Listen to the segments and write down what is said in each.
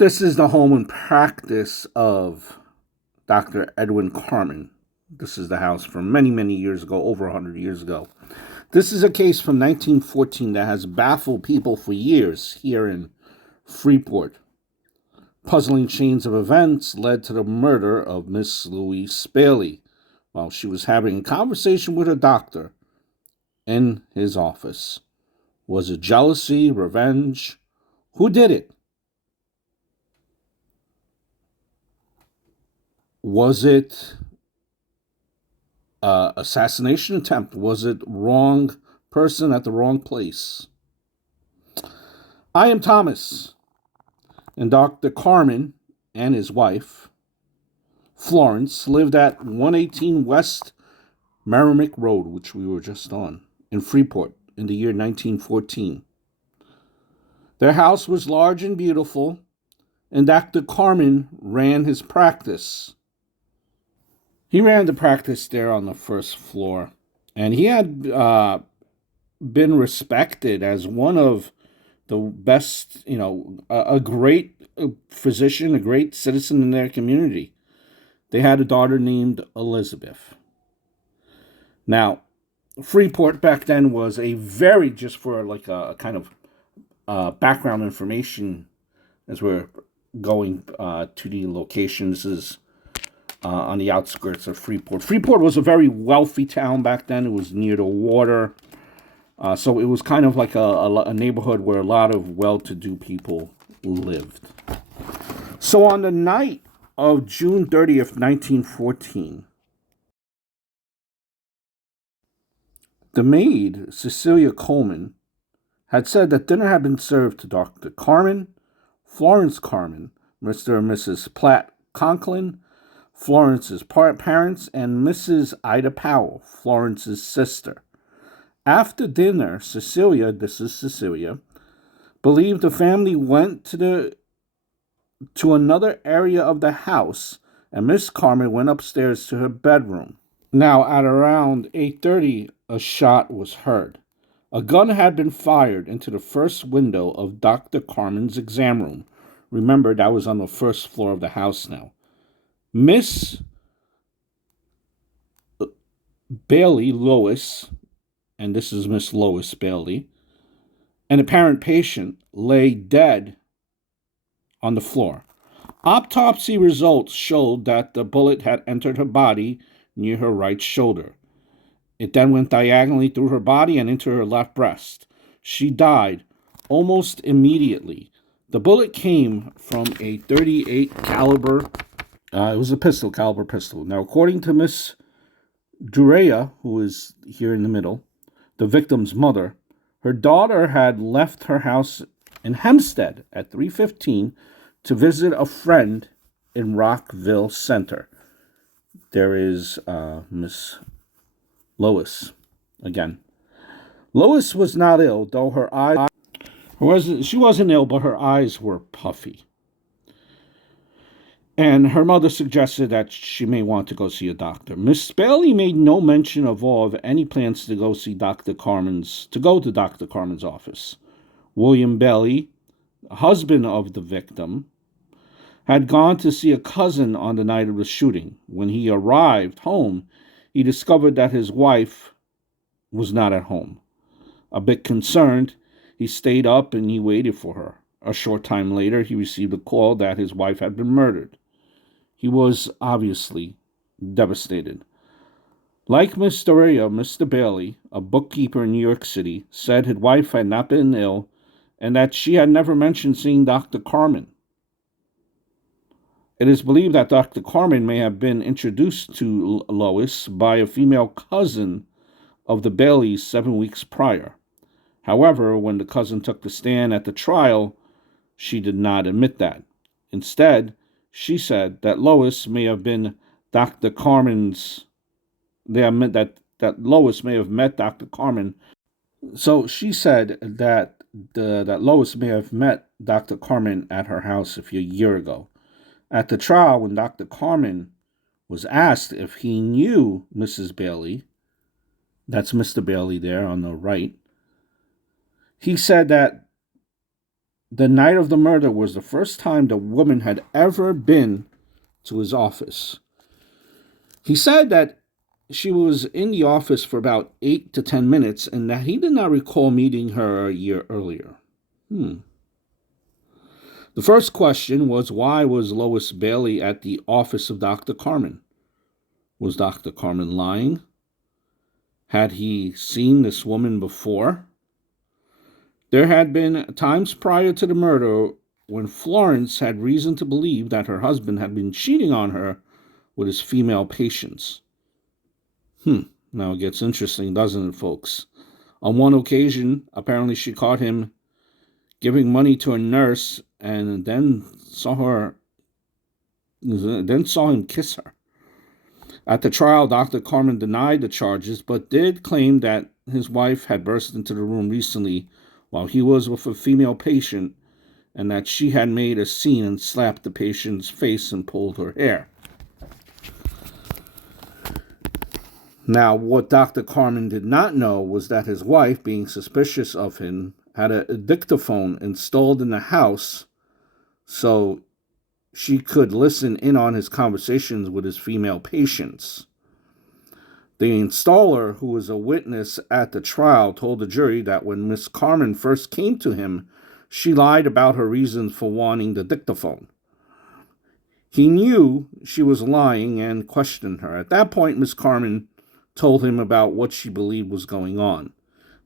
This is the home and practice of Dr. Edwin Carmen. This is the house from many, many years ago, over 100 years ago. This is a case from 1914 that has baffled people for years here in Freeport. Puzzling chains of events led to the murder of Miss Louise Bailey while she was having a conversation with a doctor in his office. Was it jealousy, revenge? Who did it? Was it assassination attempt? Was it wrong person at the wrong place? I am Thomas, and Dr. Carmen and his wife, Florence, lived at 118 West Merrimack Road, which we were just on, in Freeport in the year 1914. Their house was large and beautiful, and Dr. Carmen ran his practice. He ran the practice there on the first floor, and he had been respected as one of the best, a great physician, a great citizen in their community. They had a daughter named Elizabeth. Now, Freeport back then was a very, just for like a kind of background information as we're going to the location. This is on the outskirts of Freeport. Freeport was a very wealthy town back then. It was near the water. So it was kind of like a neighborhood where a lot of well-to-do people lived. So on the night of June 30th, 1914, the maid, Cecilia Coleman, had said that dinner had been served to Dr. Carmen, Florence Carmen, Mr. and Mrs. Platt Conklin, Florence's parents, and Mrs. Ida Powell, Florence's sister. After dinner, Cecilia, believed the family went to another area of the house, and Miss Carmen went upstairs to her bedroom. Now, at around 8:30, a shot was heard. A gun had been fired into the first window of Dr. Carmen's exam room. Remember, that was on the first floor of the house now. Miss Bailey, Lois, and this is Miss Lois Bailey, an apparent patient, lay dead on the floor. Autopsy results showed that the bullet had entered her body near her right shoulder. It then went diagonally through her body and into her left breast. She died almost immediately. The bullet came from a .38 caliber. It was a caliber pistol. Now, according to Miss Durea, who is here in the middle, the victim's mother, her daughter had left her house in Hempstead at 3:15 to visit a friend in Rockville Center. There is Miss Lois again. Lois was not ill, though she wasn't ill, but her eyes were puffy. And her mother suggested that she may want to go see a doctor. Miss Bailey made no mention of any plans to go to Dr. Carmen's office. William Bailey, husband of the victim, had gone to see a cousin on the night of the shooting. When he arrived home, he discovered that his wife was not at home. A bit concerned, he stayed up and he waited for her. A short time later, he received a call that his wife had been murdered. He was obviously devastated. Like Miss Doria, Mr. Bailey, a bookkeeper in New York City, said his wife had not been ill and that she had never mentioned seeing Dr. Carmen. It is believed that Dr. Carmen may have been introduced to Lois by a female cousin of the Baileys 7 weeks prior. However, when the cousin took the stand at the trial, she did not admit that. Instead, she said that Lois may have been Dr. Carmen's. They admit that Lois may have met Dr. Carmen. So she said that that Lois may have met Dr. Carmen at her house a year ago. At the trial, when Dr. Carmen was asked if he knew Mrs. Bailey, that's Mr. Bailey there on the right, he said that the night of the murder was the first time the woman had ever been to his office. He said that she was in the office for about 8 to 10 minutes and that he did not recall meeting her a year earlier. The first question was, why was Lois Bailey at the office of Dr. Carmen? Was Dr. Carmen lying? Had he seen this woman before? There had been times prior to the murder when Florence had reason to believe that her husband had been cheating on her with his female patients. Now it gets interesting, doesn't it, folks? On one occasion, apparently she caught him giving money to a nurse and then saw him kiss her. At the trial, Dr. Carmen denied the charges, but did claim that his wife had burst into the room recently while he was with a female patient, and that she had made a scene and slapped the patient's face and pulled her hair. Now, what Dr. Carmen did not know was that his wife, being suspicious of him, had a dictaphone installed in the house so she could listen in on his conversations with his female patients. The installer, who was a witness at the trial, told the jury that when Miss Carmen first came to him, she lied about her reasons for wanting the dictaphone. He knew she was lying and questioned her. At that point, Miss Carmen told him about what she believed was going on.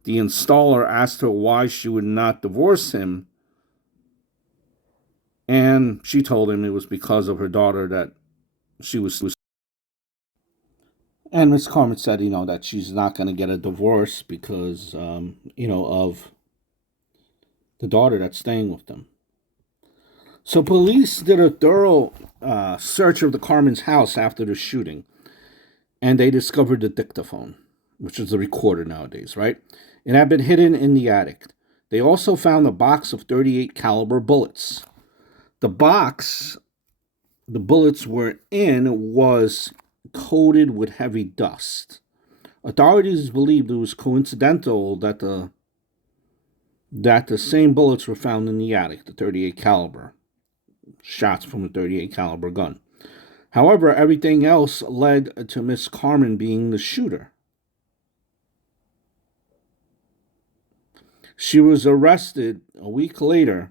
The installer asked her why she would not divorce him, and she told him it was because of her daughter that she was. And Miss Carmen said, that she's not going to get a divorce because, of the daughter that's staying with them. So police did a thorough search of the Carmen's house after the shooting, and they discovered the dictaphone, which is the recorder nowadays, right? It had been hidden in the attic. They also found a box of .38 caliber bullets. The box the bullets were in was coated with heavy dust. Authorities believed it was coincidental that the same bullets were found in the attic, the .38 caliber, shots from a .38 caliber gun. However, everything else led to Miss Carmen being the shooter. She was arrested a week later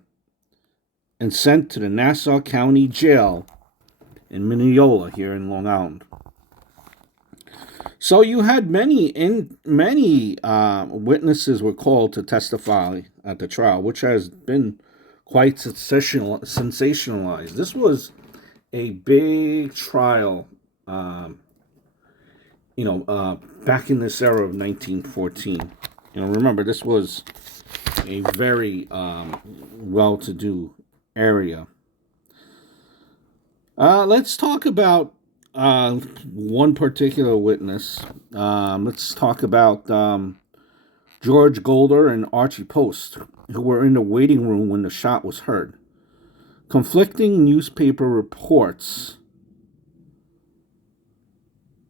and sent to the Nassau County Jail in Mineola here in Long Island. So you had many witnesses were called to testify at the trial, which has been quite sensationalized. This was a big trial, back in this era of 1914. Remember, this was a very well-to-do area. Let's talk about one particular witness. Let's talk about George Golder and Archie Post, who were in the waiting room when the shot was heard. Conflicting newspaper reports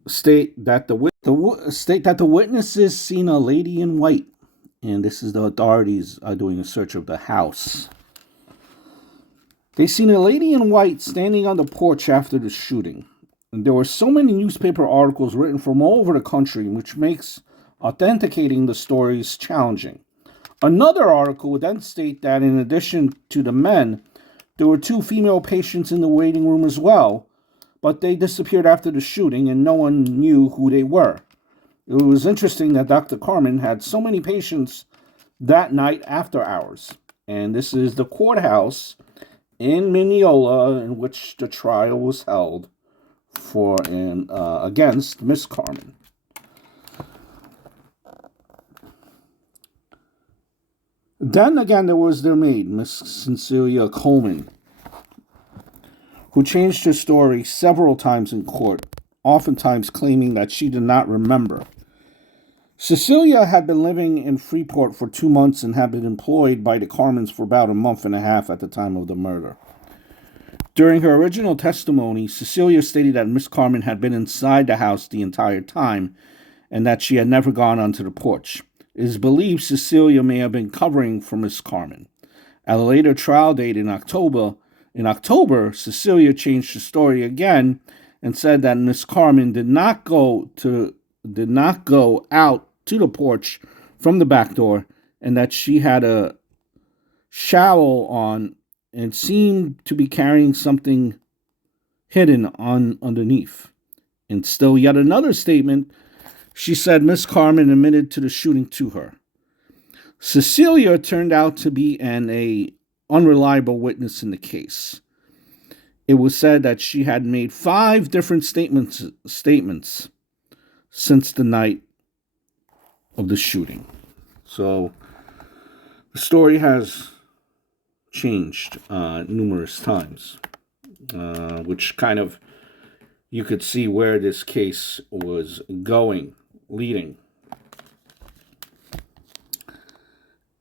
state that the witnesses seen a lady in white, and this is the authorities are doing a search of the house. They seen a lady in white standing on the porch after the shooting. And there were so many newspaper articles written from all over the country, which makes authenticating the stories challenging. Another article would then state that in addition to the men, there were 2 female patients in the waiting room as well, but they disappeared after the shooting and no one knew who they were. It was interesting that Dr. Carmen had so many patients that night after hours. And this is the courthouse in Mineola in which the trial was held against Miss Carmen. Then again, there was their maid, Miss Cecilia Coleman, who changed her story several times in court, oftentimes claiming that she did not remember. Cecilia had been living in Freeport for 2 months and had been employed by the Carmens for about a month and a half at the time of the murder. During her original testimony, Cecilia stated that Miss Carmen had been inside the house the entire time and that she had never gone onto the porch. It is believed Cecilia may have been covering for Miss Carmen. At a later trial date in October, Cecilia changed the story again and said that Miss Carmen did not go out to the porch from the back door, and that she had a shawl on and seemed to be carrying something hidden on underneath. In still yet another statement, she said Miss Carmen admitted to the shooting to her. Cecilia turned out to be an unreliable witness in the case. It was said that she had made 5 different statements since the night of the shooting. So the story has changed numerous times, which kind of you could see where this case was leading.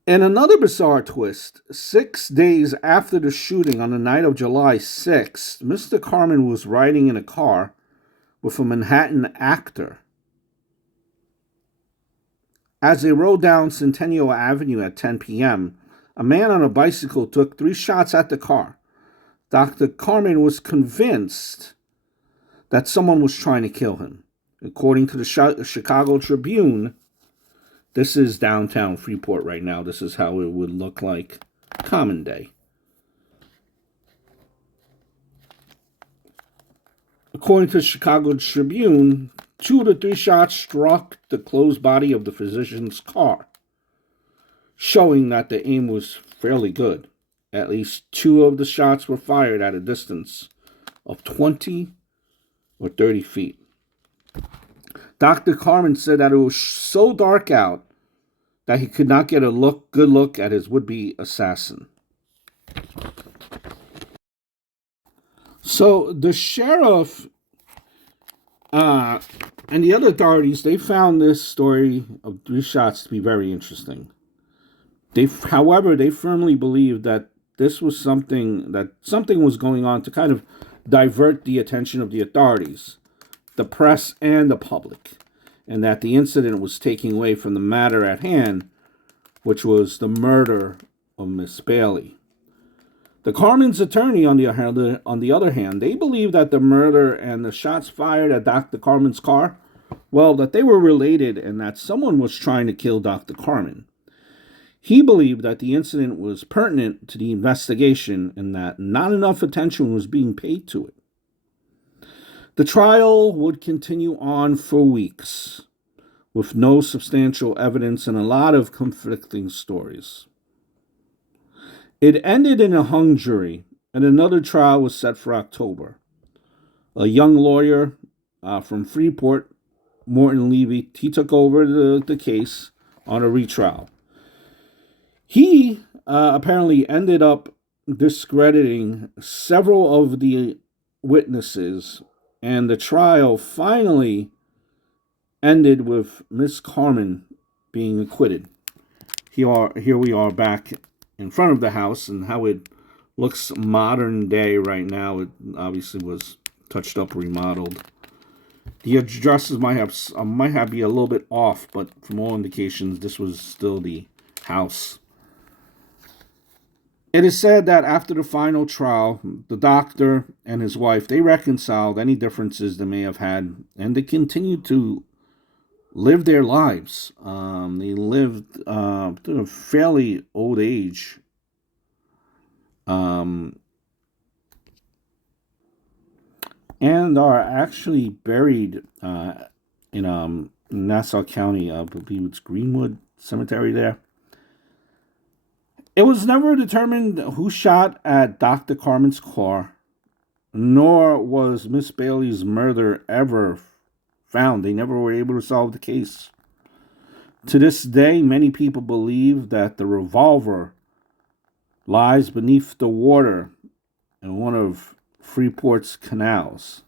And another bizarre twist, 6 days after the shooting on the night of July 6th, Mr. Carmen was riding in a car with a Manhattan actor. As they rode down Centennial Avenue at 10 p.m., a man on a bicycle took 3 shots at the car. Dr. Carmen was convinced that someone was trying to kill him. According to the Chicago Tribune, this is downtown Freeport right now. This is how it would look like common day. According to the Chicago Tribune, 2 of the 3 shots struck the closed body of the physician's car, showing that the aim was fairly good. At least 2 of the shots were fired at a distance of 20 or 30 feet. Dr. Carmen said that it was so dark out that he could not get a good look at his would-be assassin. So the sheriff and the other authorities, they found this story of 3 shots to be very interesting. However, they firmly believed that this was something was going on to kind of divert the attention of the authorities, the press, and the public, and that the incident was taking away from the matter at hand, which was the murder of Miss Bailey. The Carmen's attorney, on the other hand, they believed that the murder and the shots fired at Dr. Carmen's car, well, that they were related and that someone was trying to kill Dr. Carmen. He believed that the incident was pertinent to the investigation and that not enough attention was being paid to it. The trial would continue on for weeks, with no substantial evidence and a lot of conflicting stories. It ended in a hung jury, and another trial was set for October. A young lawyer from Freeport, Morton Levy, he took over the case on a retrial. He apparently ended up discrediting several of the witnesses, and the trial finally ended with Miss Carmen being acquitted. Here we are back in front of the house, and how it looks modern day right now. It obviously was touched up, remodeled. The addresses might have be a little bit off, but from all indications, this was still the house. It is said that after the final trial, the doctor and his wife, they reconciled any differences they may have had, and they continued to live their lives. They lived to a fairly old age. And are actually buried in Nassau County. I believe it's Greenwood Cemetery there. It was never determined who shot at Dr. Carmen's car, nor was Miss Bailey's murder ever found. They never were able to solve the case. To this day, many people believe that the revolver lies beneath the water in one of Freeport's canals.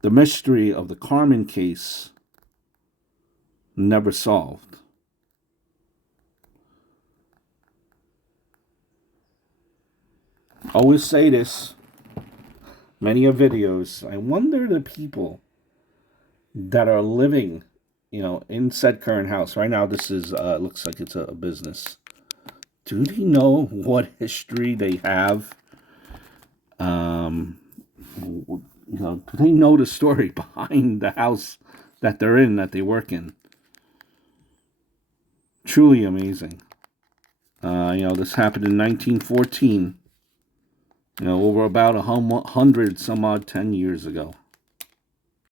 The mystery of the Carmen case never solved. I always say this, many of videos, I wonder the people that are living in said current house. Right now, this is, looks like it's a business. Do they know what history they have? Do they know the story behind the house that they're in, that they work in? Truly amazing. This happened in 1914. Over about 100 some odd 10 years ago.